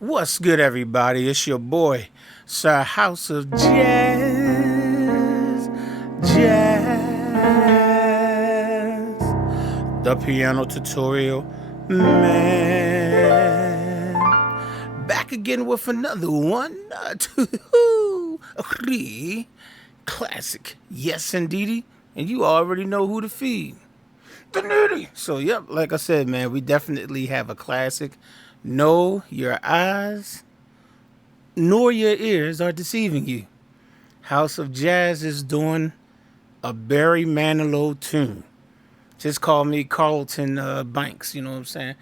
What's good, everybody? It's your boy, Sir House of Jazz. Jazz. The piano tutorial man. Back again with another one, two, three. Classic. Yes, indeedy. And you already know who to feed. The nitty. So, yep, like I said, man, we definitely have a classic. No, your eyes nor your ears are deceiving you. House of Jazz is doing a Barry Manilow tune. Just call me Carlton Banks, you know what I'm saying?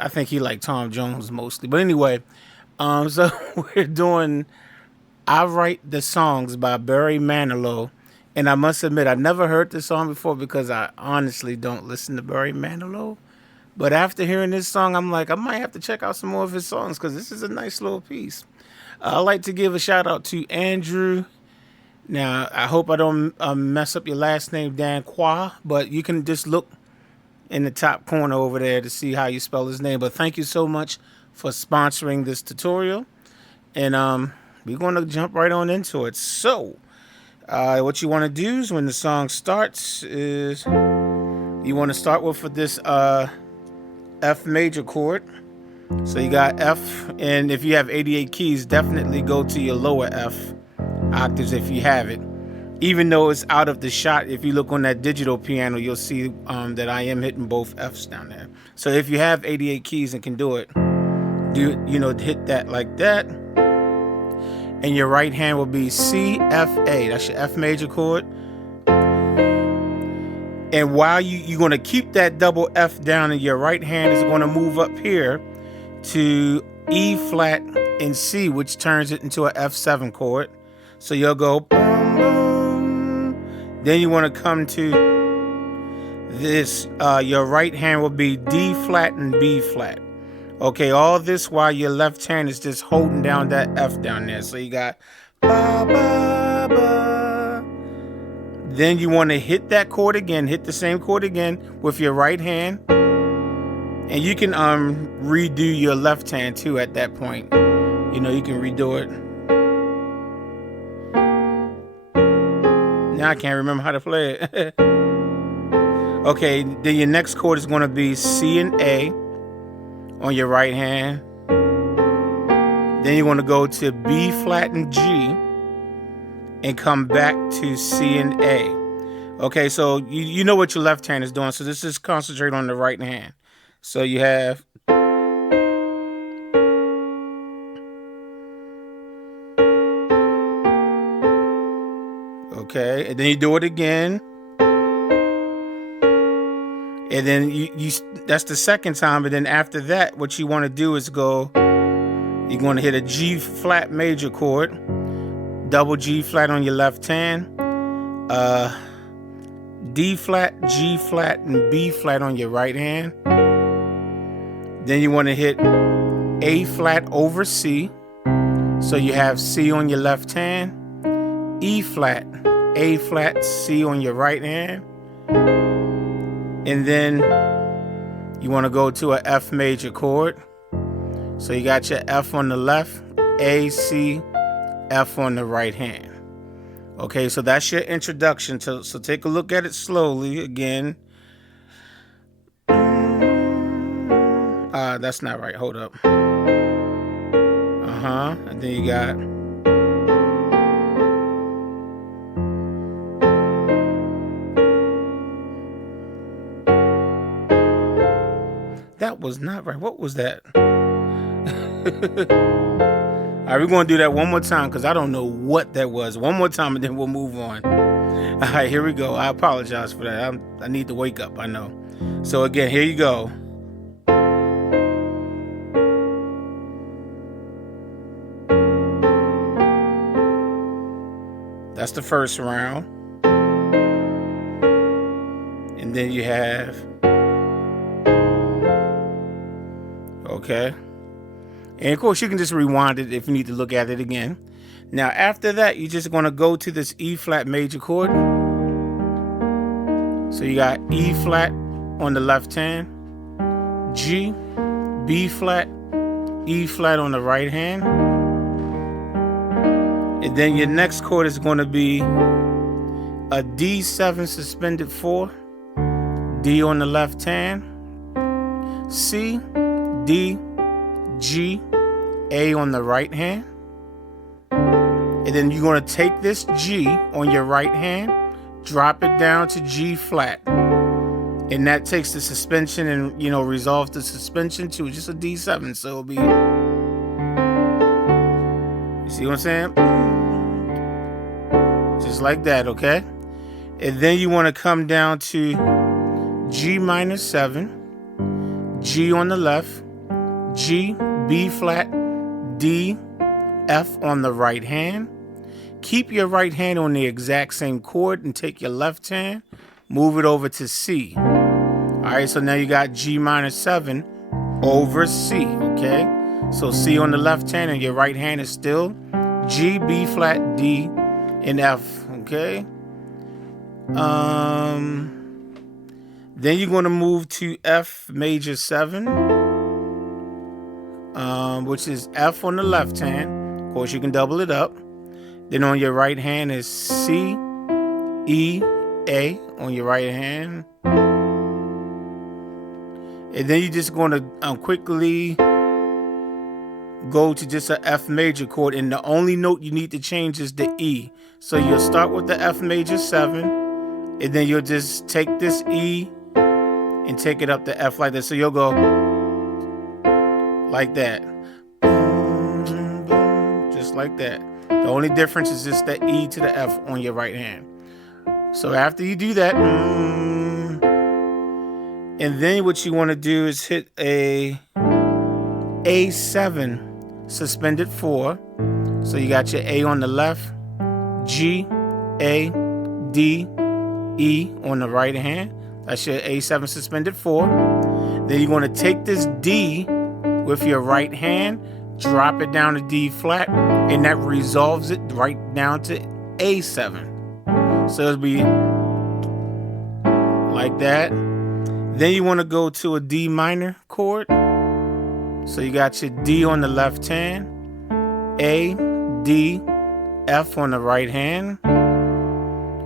I think he like Tom Jones mostly. But anyway, so we're doing I Write the Songs by Barry Manilow. And I must admit, I never heard this song before because I honestly don't listen to Barry Manilow. But after hearing this song, I'm like, I might have to check out some more of his songs because this is a nice little piece. I'd like to give a shout out to Andrew. Now, I hope I don't mess up your last name, Dan Qua, but you can just look in the top corner over there to see how you spell his name. But thank you so much for sponsoring this tutorial. And we're going to jump right on into it. So, what you want to do is when the song starts is you want to start with for this F major chord. So you got F, and if you have 88 keys, definitely go to your lower F octaves if you have it. Even though it's out of the shot, if you look on that digital piano, you'll see that I am hitting both Fs down there. So if you have 88 keys and can do it, hit that like that. And your right hand will be C, F, A. That's your F major chord. And while you're going to keep that double F down, and your right hand is going to move up here to E flat and C, which turns it into a F7 chord. So you'll go boom, boom. Then you want to come to this. Your right hand will be D flat and B flat. Okay, all this while your left hand is just holding down that F down there. So you got ba ba ba. Then you want to hit that chord again, hit the same chord again with your right hand. And you can redo your left hand too at that point. You can redo it. Now I can't remember how to play it. Okay, then your next chord is going to be C and A on your right hand. Then you want to go to B flat and G and come back to C and A. Okay, so you know what your left hand is doing, so let's just concentrate on the right hand. So you have okay, and then you do it again. And then you that's the second time, but then after that, what you want to do is you're going to hit a G flat major chord, double G flat on your left hand, D flat, G flat, and B flat on your right hand. Then you want to hit A flat over C. So you have C on your left hand, E flat, A flat, C on your right hand. And then you want to go to a F major chord. So you got your F on the left, A, C, F on the right hand. Okay, so that's your introduction. So take a look at it slowly again. That's not right. Hold up. And then you got that was not right. What was that? All right, we're going to do that one more time because I don't know what that was. One more time and then we'll move on. All right, here we go. I apologize for that. I need to wake up, I know. So again, here you go. That's the first round. And then you have okay. And of course, you can just rewind it if you need to look at it again. Now, after that, you're just going to go to this E flat major chord. So you got E flat on the left hand, G, B flat, E flat on the right hand. And then your next chord is going to be a D7 suspended 4, D on the left hand, C, D, G, A on the right hand. And then you're going to take this G on your right hand, drop it down to G flat. And that takes the suspension and, resolves the suspension to just a D7. So it'll be, you see what I'm saying? Just like that, okay? And then you want to come down to G minor 7, G on the left, G, B flat, D, F on the right hand. Keep your right hand on the exact same chord and take your left hand, move it over to C. All right, so now you got G minor 7 over C, okay? So C on the left hand and your right hand is still G, B flat, D, and F, okay? Then you're going to move to F major 7, which is F on the left hand. Of course, you can double it up. Then on your right hand is C, E, A on your right hand. And then you're just going to quickly go to just an F major chord. And the only note you need to change is the E. So you'll start with the F major 7. And then you'll just take this E and take it up to F like that. So you'll go like that. Just like that. The only difference is just the E to the F on your right hand. So after you do that, and then what you want to do is hit a A7 suspended 4. So you got your A on the left, G, A, D, E on the right hand. That's your A7 suspended 4. Then you're going to take this D with your right hand, drop it down to D flat, and that resolves it right down to A7. So it'll be like that. Then you want to go to a D minor chord. So you got your D on the left hand, A, D, F on the right hand.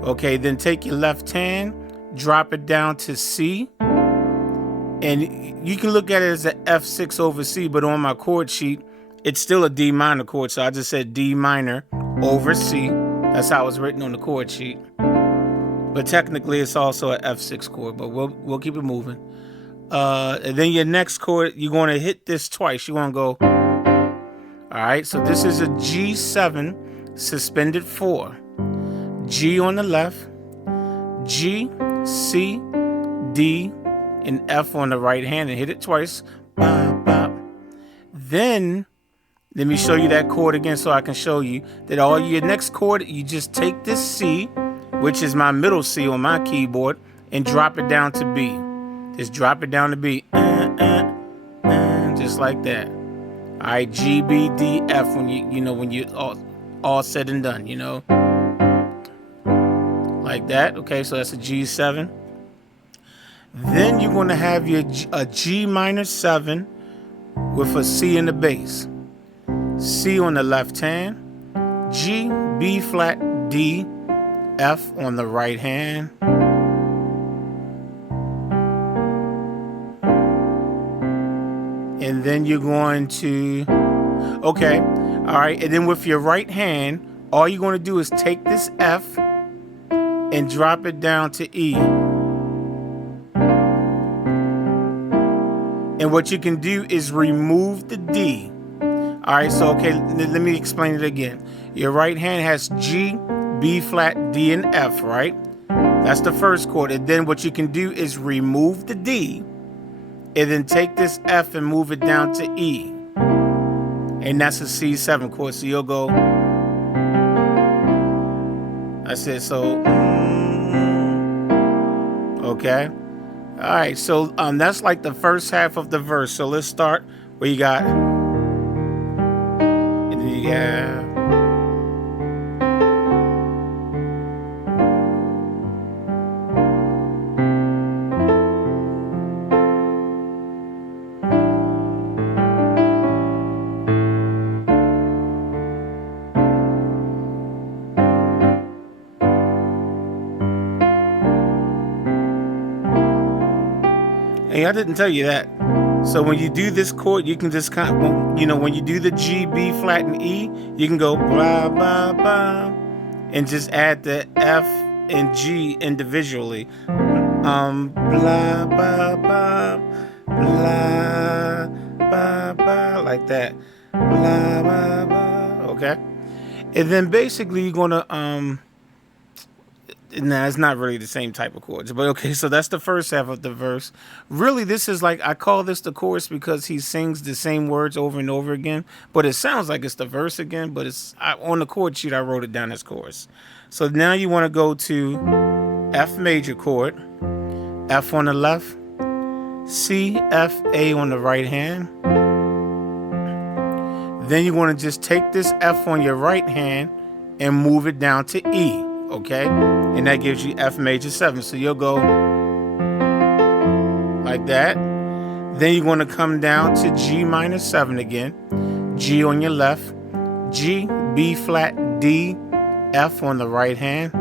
Okay, then take your left hand, drop it down to C. And you can look at it as an F6 over C, but on my chord sheet, it's still a D minor chord. So I just said D minor over C. That's how it's written on the chord sheet. But technically, it's also an F6 chord, but we'll keep it moving. And then your next chord, you're going to hit this twice. You're going to go, all right, so this is a G7 suspended 4. G on the left, G, C, D, and F on the right hand, and hit it twice. Bop, bop. Then, let me show you that chord again so I can show you that all your next chord, you just take this C, which is my middle C on my keyboard, and drop it down to B. Just drop it down to B. Just like that. All right, G, B, D, F when when you're all said and done, Like that. Okay, so that's a G7. Then you're going to have a G minor 7 with a C in the bass. C on the left hand, G, B flat, D, F on the right hand. And then you're going to, okay, all right, and then with your right hand, all you're going to do is take this F and drop it down to E. And what you can do is remove the D. All right, so, okay, let me explain it again. Your right hand has G, B flat, D, and F, right? That's the first chord. And then what you can do is remove the D and then take this F and move it down to E. And that's a C7 chord. So you'll go, that's it. So, okay. All right, so that's like the first half of the verse. So let's start where you got, and then you got, Hey, I didn't tell you that. So when you do this chord, you can just kind of, you know, when you do the G, B flat, and E, you can go blah, blah, blah, and just add the F and G individually. Blah, blah, blah, blah, blah, blah, like that. Blah, blah, blah, okay? And then basically you're gonna, nah, it's not really the same type of chords, but okay, so that's the first half of the verse. Really, this is like, I call this the chorus because he sings the same words over and over again, but it sounds like it's the verse again, but on the chord sheet, I wrote it down as chorus. So now you want to go to F major chord, F on the left, C, F, A on the right hand. Then you want to just take this F on your right hand and move it down to E. Okay, and that gives you F major 7. So you'll go like that. Then you're going to come down to G minor 7 again. G on your left, G, B flat, D, F on the right hand.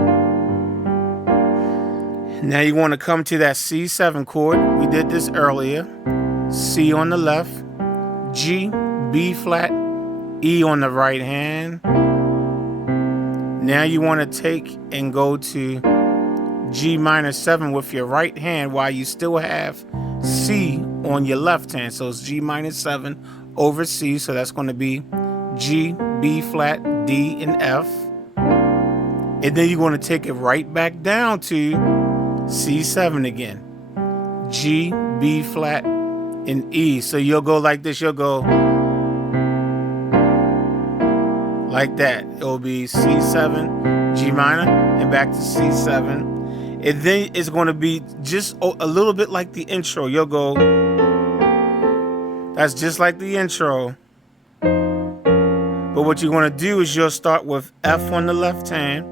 Now you want to come to that C7 chord. We did this earlier. C on the left, G, B flat, E on the right hand. Now you want to take and go to G minor 7 with your right hand while you still have C on your left hand. So it's G minor 7 over C. So that's going to be G, B flat, D, and F. And then you're going to take it right back down to C7 again. G, B flat, and E. So you'll go like this. You'll go like that. It'll be C7, G minor, and back to C7. And then it's going to be just a little bit like the intro. You'll go, that's just like the intro. But what you're going to do is you'll start with F on the left hand,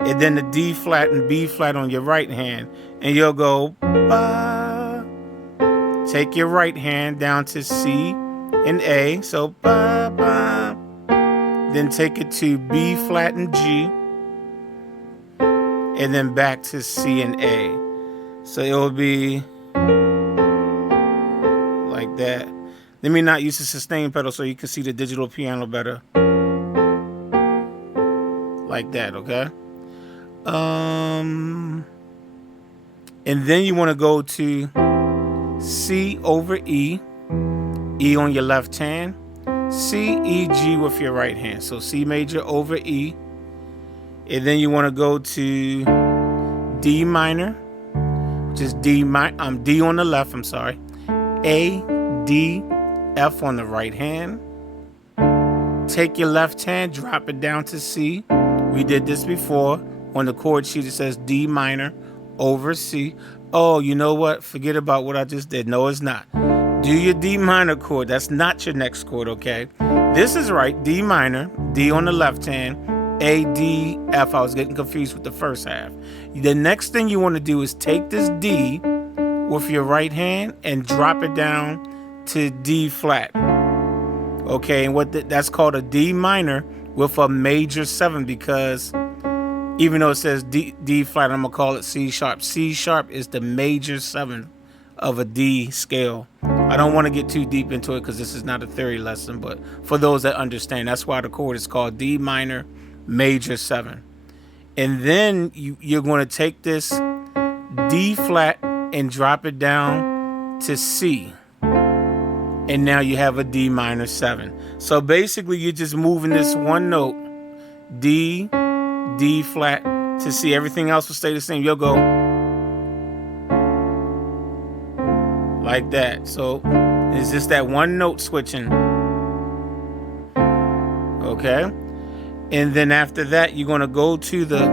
and then the D flat and B flat on your right hand. And you'll go, ba. Take your right hand down to C and A. So, ba, ba. Then take it to B flat and G, and then back to C and A. So it will be like that. Let me not use the sustain pedal so you can see the digital piano better. Like that, okay? And then you want to go to C over E, E on your left hand. C, E, G with your right hand. So C major over E. And then you want to go to D minor, which is D on the left, I'm sorry. A, D, F on the right hand. Take your left hand, drop it down to C. We did this before. On the chord sheet, it says D minor over C. Oh, you know what? Forget about what I just did. No, it's not. Do your D minor chord. That's not your next chord, okay? This is right. D minor, D on the left hand, A, D, F. I was getting confused with the first half. The next thing you want to do is take this D with your right hand and drop it down to D flat. Okay, and that's called a D minor with a major 7, because even though it says D flat, I'm going to call it C sharp. C sharp is the major 7 of a D scale. I don't want to get too deep into it because this is not a theory lesson, but for those that understand, that's why the chord is called D minor major 7. And then you're going to take this D flat and drop it down to C. And now you have a D minor 7. So basically you're just moving this one note, D, D flat to C. Everything else will stay the same. You'll go like that. So it's just that one note switching. Okay. And then after that, you're going to go to the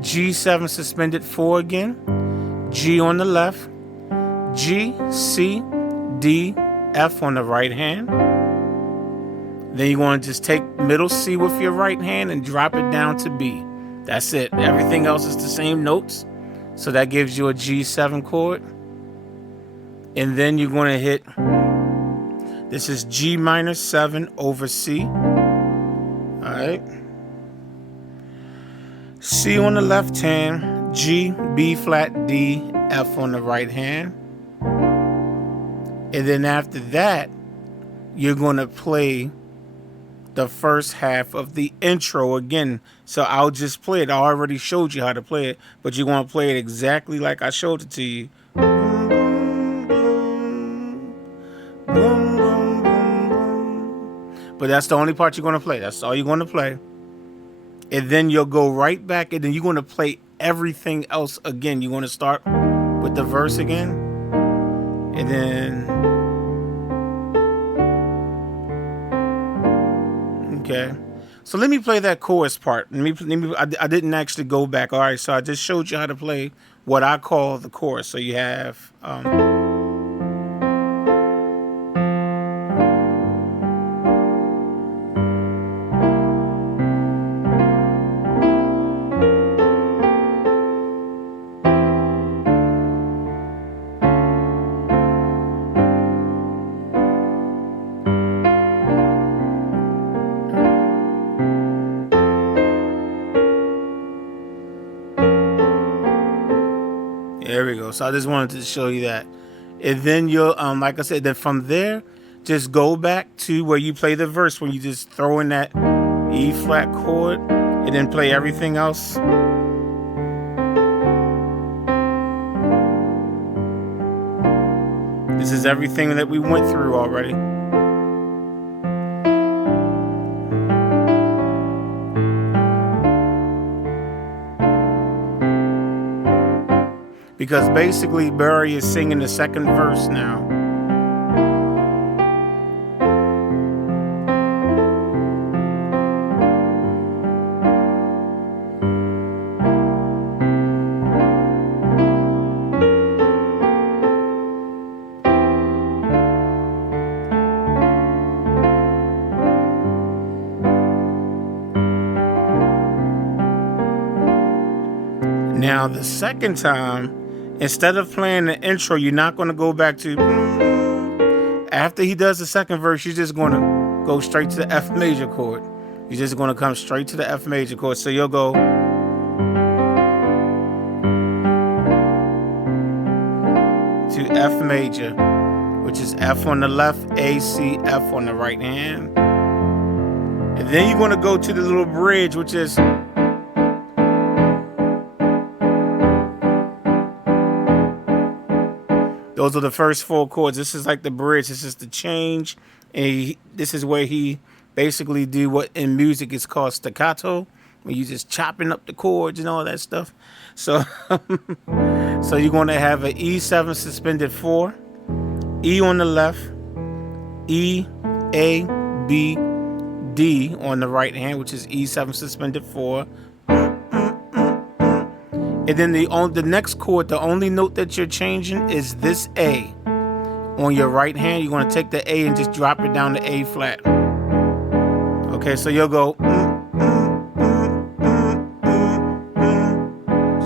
G7 suspended 4 again. G on the left. G, C, D, F on the right hand. Then you're going to just take middle C with your right hand and drop it down to B. That's it. Everything else is the same notes. So that gives you a G7 chord. And then you're going to hit, this is G minor 7 over C. All right. C on the left hand, G, B flat, D, F on the right hand. And then after that, you're going to play the first half of the intro again. So I'll just play it. I already showed you how to play it, but you want to play it exactly like I showed it to you. Boom, boom, boom. Boom, boom, boom, boom. But that's the only part you're going to play. That's all you're going to play. And then you'll go right back, and then you're going to play everything else again. You're going to start with the verse again, and then okay. So let me play that chorus part. I didn't actually go back. All right, so I just showed you how to play what I call the chorus. So you have there we go. So I just wanted to show you that. And then you'll, like I said, then from there, just go back to where you play the verse, when you just throw in that E flat chord, and then play everything else. This is everything that we went through already. Because basically Barry is singing the second verse now. Now the second time, instead of playing the intro, you're not going to go back to after he does the second verse. You're just going to go straight to the F major chord. You're just going to come straight to the F major chord. So you'll go to F major, which is F on the left, A, C, F on the right hand. And then you're going to go to the little bridge, which is those are the first four chords. This is like the bridge. This is the change. And this is where he basically do what in music is called staccato, when you just chopping up the chords and all that stuff. So, so you're going to have an E7 suspended 4, E on the left, E, A, B, D on the right hand, which is E7 suspended 4. And then the next chord, the only note that you're changing is this A. On your right hand, you're going to take the A and just drop it down to A flat. Okay, so you'll go.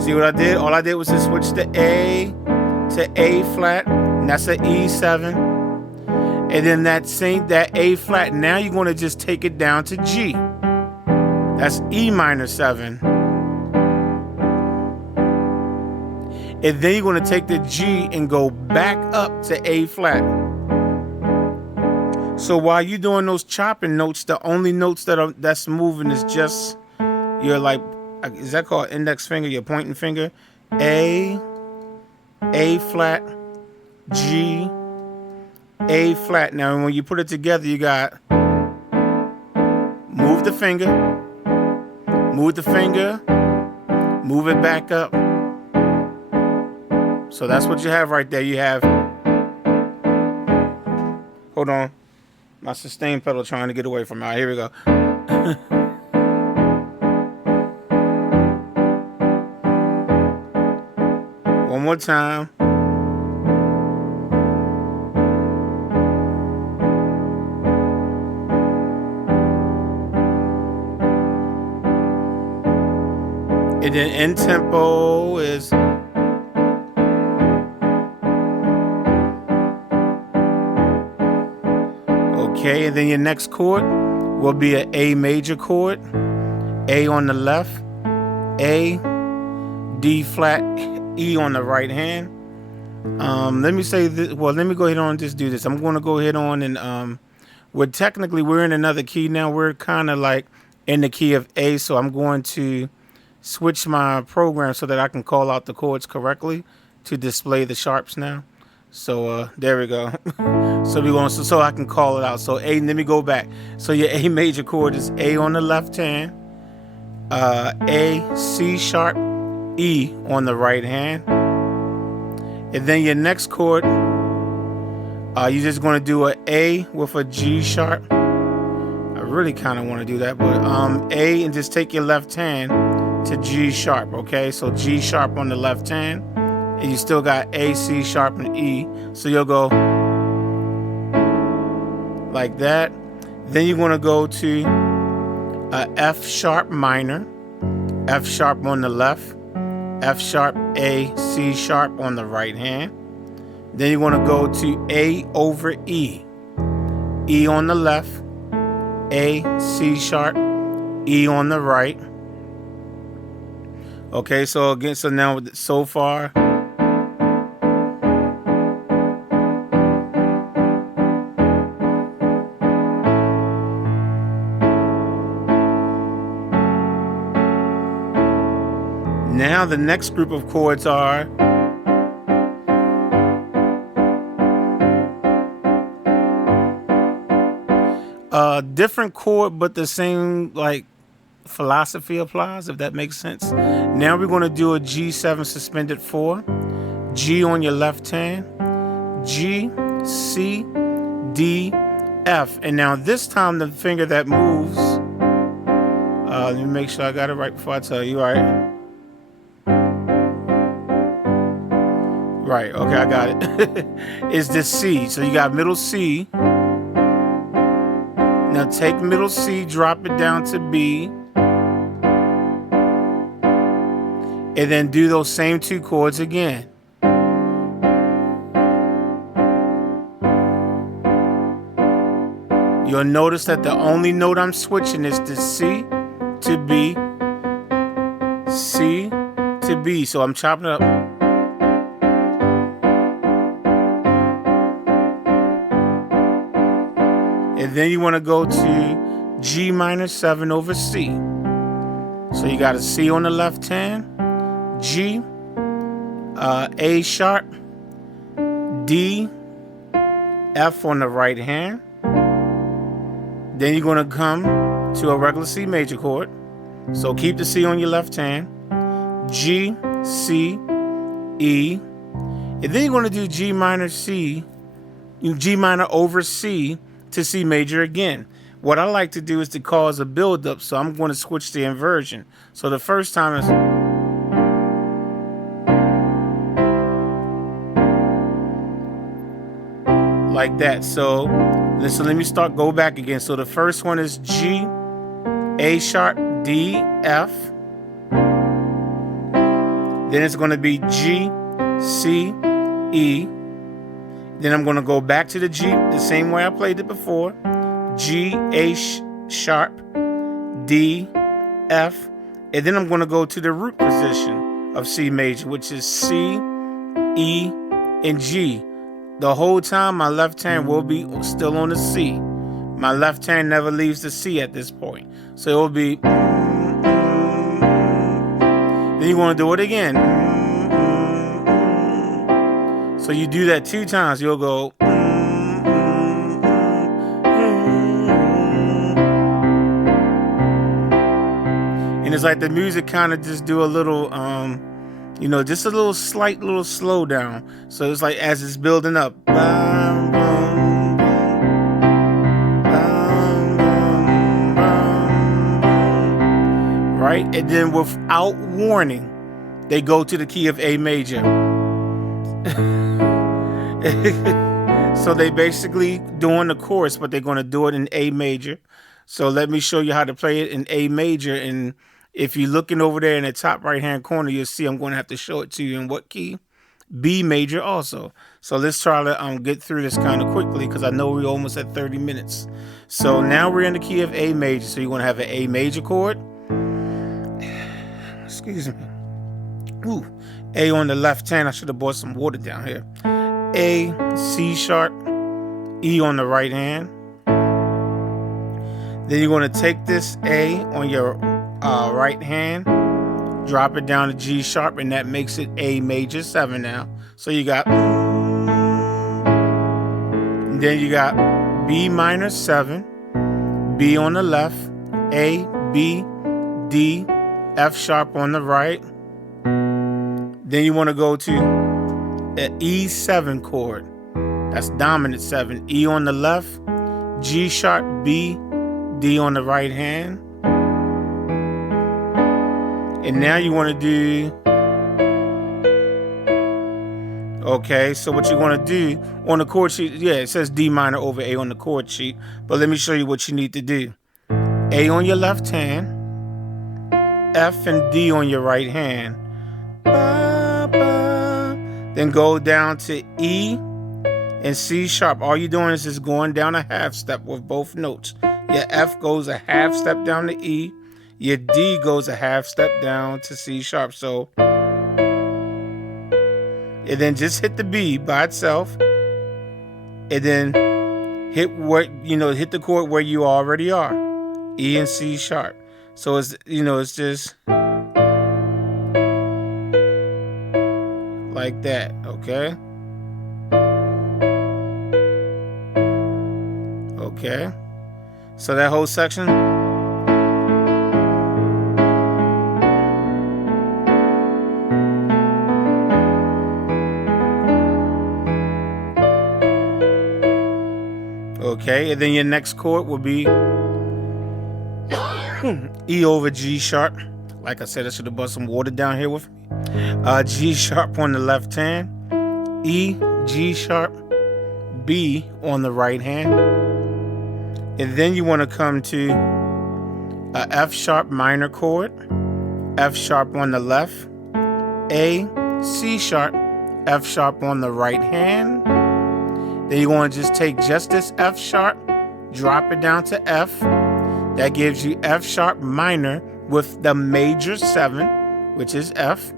See what I did? All I did was just switch the A to A flat, and that's an E7. And then that A flat, now you're going to just take it down to G. That's E minor 7. And then you're going to take the G and go back up to A flat. So while you're doing those chopping notes, the only notes that's moving is just your, like, is that called index finger, your pointing finger? A flat, G, A flat. Now when you put it together, you got move the finger, move it back up. So that's what you have right there. You have, hold on, my sustain pedal trying to get away from me. All right, here we go. One more time. And then in tempo is okay, and then your next chord will be an A major chord. A on the left, A, D flat, E on the right hand. Let me say this. Well, let me go ahead on and just do this. I'm going to go ahead on and we're in another key now. We're kind of like in the key of A, so I'm going to switch my program so that I can call out the chords correctly to display the sharps now. So there we go. So we going so I can call it out. So A. Let me go back. So your A major chord is A on the left hand, A, C sharp, E on the right hand, and then your next chord, you're just going to do an A with a G sharp. I really kind of want to do that, but A, and just take your left hand to G sharp. Okay, so G sharp on the left hand, and you still got A, C sharp, and E. So you'll go like that. Then you're going to go to a F sharp minor, F sharp on the left, F sharp, A, C sharp on the right hand. Then you're going to go to A over E, E on the left, A, C sharp, E on the right. Okay, so again, so now so far. Now the next group of chords are different chord, but the same like philosophy applies, if that makes sense. Now we're going to do a G7 suspended 4, G on your left hand, G, C, D, F. And now this time the finger that moves, let me make sure I got it right before I tell you. All right. Right, okay, I got it. Is the C. So you got middle C. Now take middle C, drop it down to B. And then do those same two chords again. You'll notice that the only note I'm switching is the C to B, C to B. So I'm chopping it up. And then you want to go to G minor 7 over C. So you got a C on the left hand, G, A sharp, D, F on the right hand. Then you're going to come to a regular C major chord. So keep the C on your left hand, G, C, E. And then you're going to do G minor C, G minor over C to C major again. What I like to do is to cause a buildup, so I'm going to switch the inversion. So the first time is like that. So let me go back again. So the first one is G, A sharp, D, F. Then it's going to be G, C, E. Then I'm going to go back to the G the same way I played it before. G, A sharp, D, F. And then I'm going to go to the root position of C major, which is C, E, and G. The whole time my left hand will be still on the C. My left hand never leaves the C at this point. So it will be. Then you want to do it again. So you do that 2 times. You'll go. And it's like the music kind of just do a little, just a little slight little slowdown. So it's like as it's building up. Right? And then without warning, they go to the key of A major. So they basically doing the chorus, but they're going to do it in A major. So let me show you how to play it in A major. And if you're looking over there in the top right hand corner, you'll see I'm going to have to show it to you in what key? B major also. So let's try to get through this kind of quickly, because I know we're almost at 30 minutes. So now we're in the key of A major. So you're going to have an A major chord. Excuse me. Ooh, A on the left hand. I should have brought some water down here. A, C sharp, E on the right hand. Then you're going to take this A on your right hand, drop it down to G sharp, and that makes it A major 7 now. So you got, and then you got B minor 7, B on the left, A, B, D, F sharp on the right. Then you want to go to an E7 chord. That's dominant 7. E on the left, G sharp, B, D on the right hand. And now you want to do, okay, so what you want to do on the chord sheet, yeah, it says D minor over A on the chord sheet, but let me show you what you need to do. A on your left hand, F and D on your right hand. Then go down to E and C sharp. All you're doing is just going down a half step with both notes. Your F goes a half step down to E. Your D goes a half step down to C sharp. So, and then just hit the B by itself. And then hit what, hit the chord where you already are. E and C sharp. So it's, it's just like that, okay? Okay. So that whole section. Okay, and then your next chord will be E over G sharp. Like I said, I should have brought some water down here with me. G sharp on the left hand, E, G sharp, B on the right hand. And then you want to come to a F sharp minor chord, F sharp on the left, A, C sharp, F sharp on the right hand. Then you want to just take just this F sharp, drop it down to F. That gives you F sharp minor with the major 7, which is F.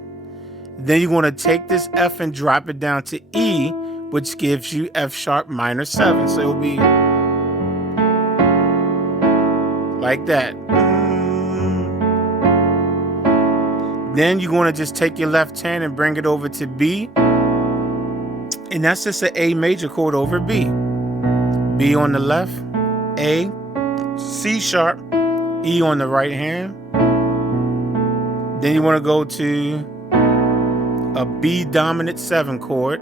Then you're going to take this F and drop it down to E, which gives you F sharp minor 7. So it'll be like that. Then you're going to just take your left hand and bring it over to B. And that's just an A major chord over B. B on the left, A, C sharp, E on the right hand. Then you want to go to a B dominant 7 chord,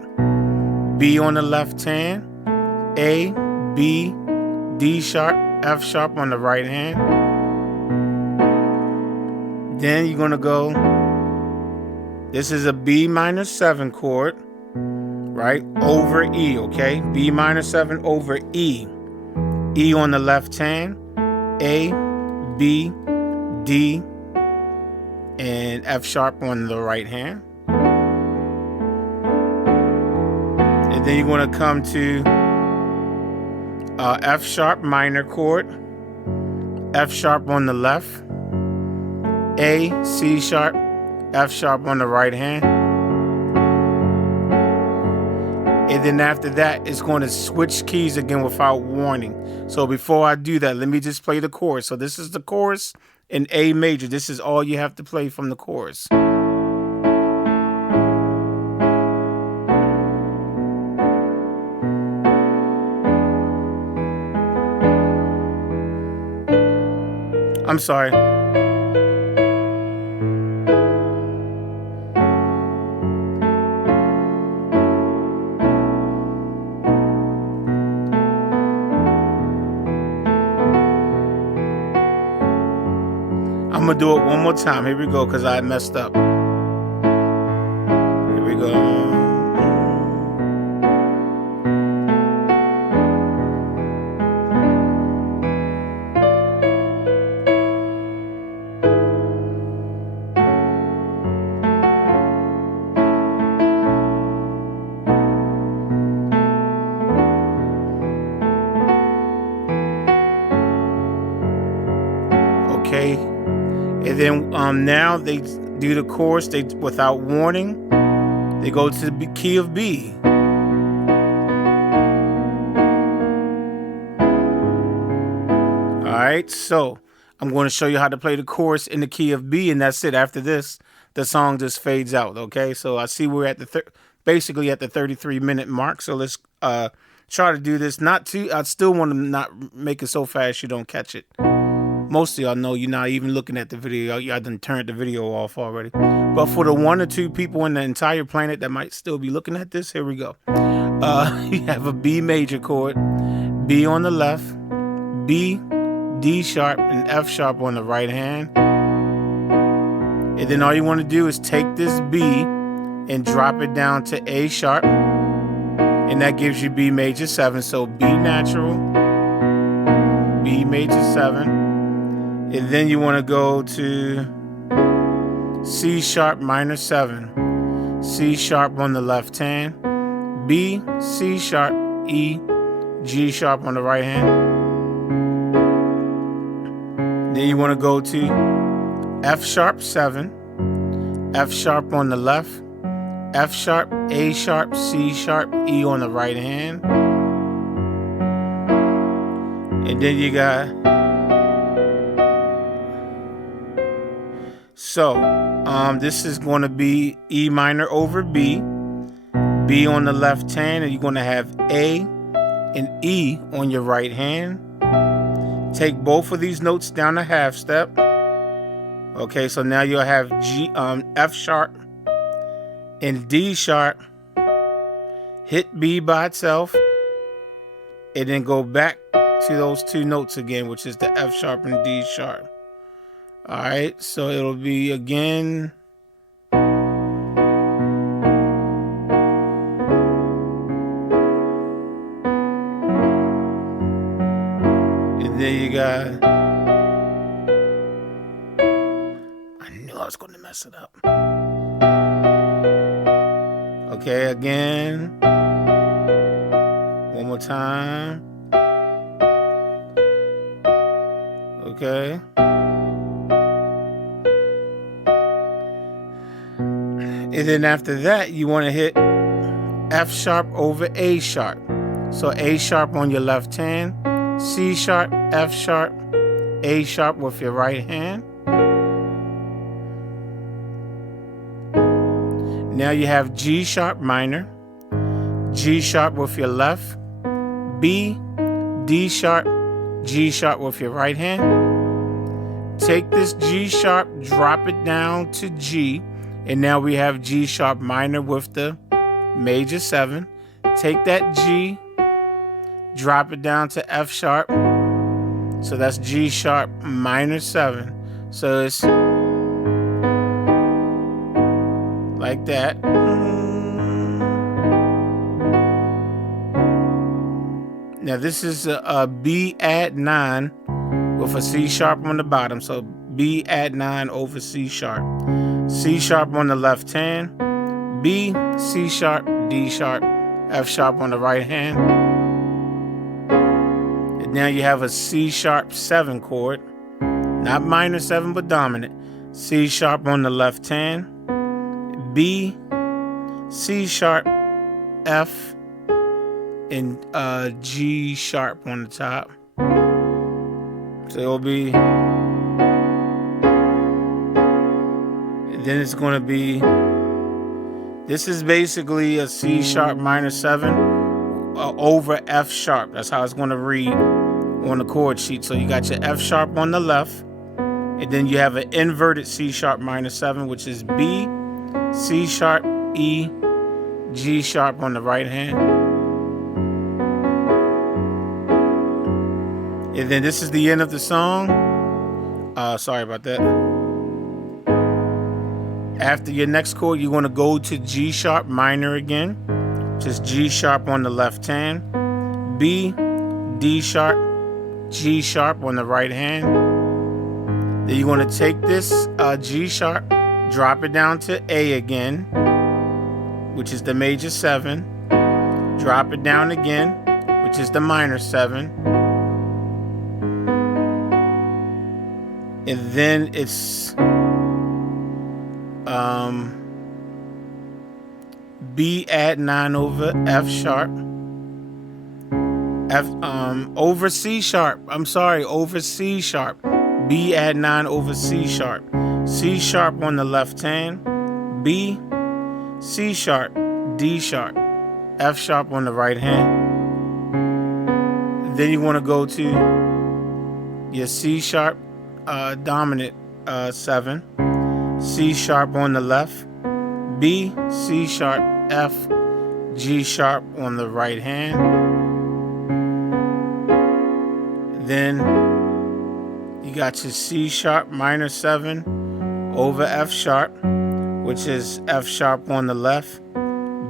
B on the left hand, A, B, D sharp, F sharp on the right hand. Then you're going to go, this is a B minor 7 chord, right, over E, okay? B minor 7 over E. E on the left hand, A, B, D, and F sharp on the right hand. And then you're going to come to F sharp minor chord, F sharp on the left, A, C sharp, F sharp on the right hand. And then after that, it's going to switch keys again without warning. So before I do that, let me just play the chorus. So this is the chorus in A major. This is all you have to play from the chorus. I'm sorry. I'm gonna do it one more time. Here we go, because I messed up. Here we go. Okay. And then now do the chorus, they without warning, they go to the key of B. Alright, so I'm going to show you how to play the chorus in the key of B, and that's it. After this, the song just fades out, okay? So I see we're at the basically at the 33-minute mark, so let's try to do this. Not too, I still want to not make it so fast you don't catch it. Most of y'all know you're not even looking at the video. Y'all done turned the video off already. But for the 1 or 2 people in the entire planet that might still be looking at this, here we go. You have a B major chord, B on the left, B, D sharp, and F sharp on the right hand. And then all you want to do is take this B and drop it down to A sharp. And that gives you B major 7. So B natural, B major 7. And then you want to go to C sharp minor 7. C sharp on the left hand. B, C sharp, E, G sharp on the right hand. Then you want to go to F sharp 7. F sharp on the left. F sharp, A sharp, C sharp, E on the right hand. And then you got... So, this is going to be E minor over B. B on the left hand, and you're going to have A and E on your right hand. Take both of these notes down a half step. Okay, so now you'll have F sharp and D sharp. Hit B by itself, and then go back to those 2 notes again, which is the F sharp and D sharp. All right, so it'll be again. And then you got, I knew I was going to mess it up. Okay, again. One more time. Okay. And then after that, you want to hit F sharp over A sharp. So A sharp on your left hand, C sharp, F sharp, A sharp with your right hand. Now you have G sharp minor, G sharp with your left, B, D sharp, G sharp with your right hand. Take this G sharp, drop it down to G. And now we have G sharp minor with the major 7. Take that G, drop it down to F sharp. So that's G sharp minor 7. So it's like that. Now this is a B add 9 with a C sharp on the bottom. So B add 9 over C sharp. C sharp on the left hand, B, C sharp, D sharp, F sharp on the right hand. And now you have a C sharp 7 chord, not minor 7 but dominant. C sharp on the left hand, B, C sharp, F, and G sharp on the top. So it'll be... Then it's going to be, this is basically a C sharp minor 7 over F sharp. That's how it's going to read on the chord sheet. So you got your F sharp on the left, and then you have an inverted C sharp minor 7, which is B, C sharp, E, G sharp on the right hand. And then this is the end of the song. Sorry about that. After your next chord, you're going to go to G sharp minor again, just G sharp on the left hand, B, D sharp, G sharp on the right hand. Then you're going to take this G sharp, drop it down to A again, which is the major 7, drop it down again, which is the minor 7, and then it's B add 9 over F sharp. Over C sharp. I'm sorry, over C sharp. B add 9 over C sharp. C sharp on the left hand. B, C sharp, D sharp, F sharp on the right hand. Then you want to go to your C sharp dominant 7. C sharp on the left. B, C sharp, F, G sharp on the right hand. Then you got your C sharp minor 7 over F sharp, which is F sharp on the left.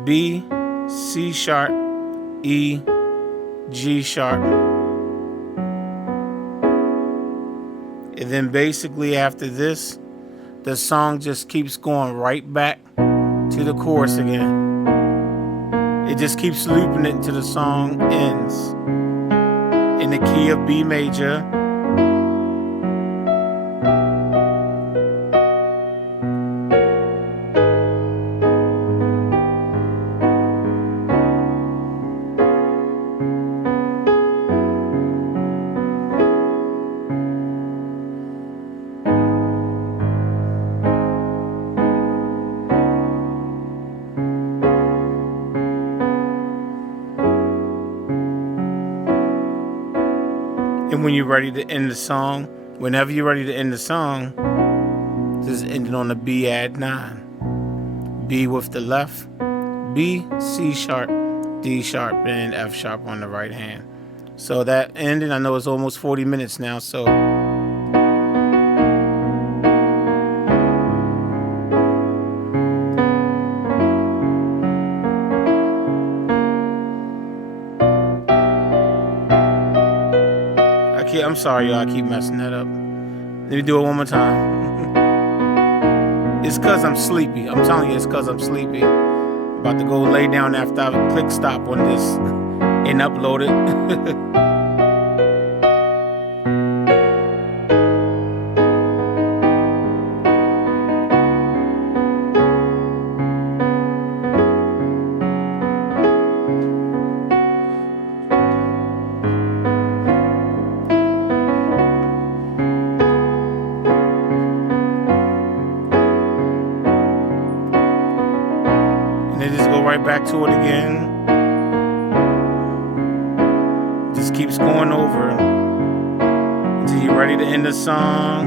B, C sharp, E, G sharp. And then basically after this, the song just keeps going right back to the chorus again. It just keeps looping it until the song ends in the key of B major. And when you're ready to end the song, whenever you're ready to end the song, just end it on the B add 9. B with the left, B, C sharp, D sharp, and F sharp on the right hand. So that ended. I know it's almost 40 minutes now, so I'm sorry, y'all. I keep messing that up. Let me do it one more time. It's because I'm sleepy. I'm telling you, it's because I'm sleepy. About to go lay down after I click stop on this and upload it. Just go right back to it again. Just keeps going over until you're ready to end the song.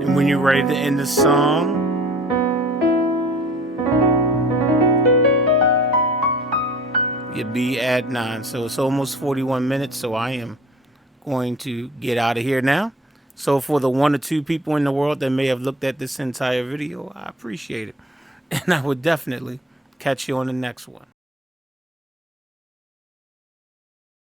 And when you're ready to end the song, your B add 9. So it's almost 41 minutes, so I am going to get out of here now. So for the 1 or 2 people in the world that may have looked at this entire video, I appreciate it. And I would definitely catch you on the next one.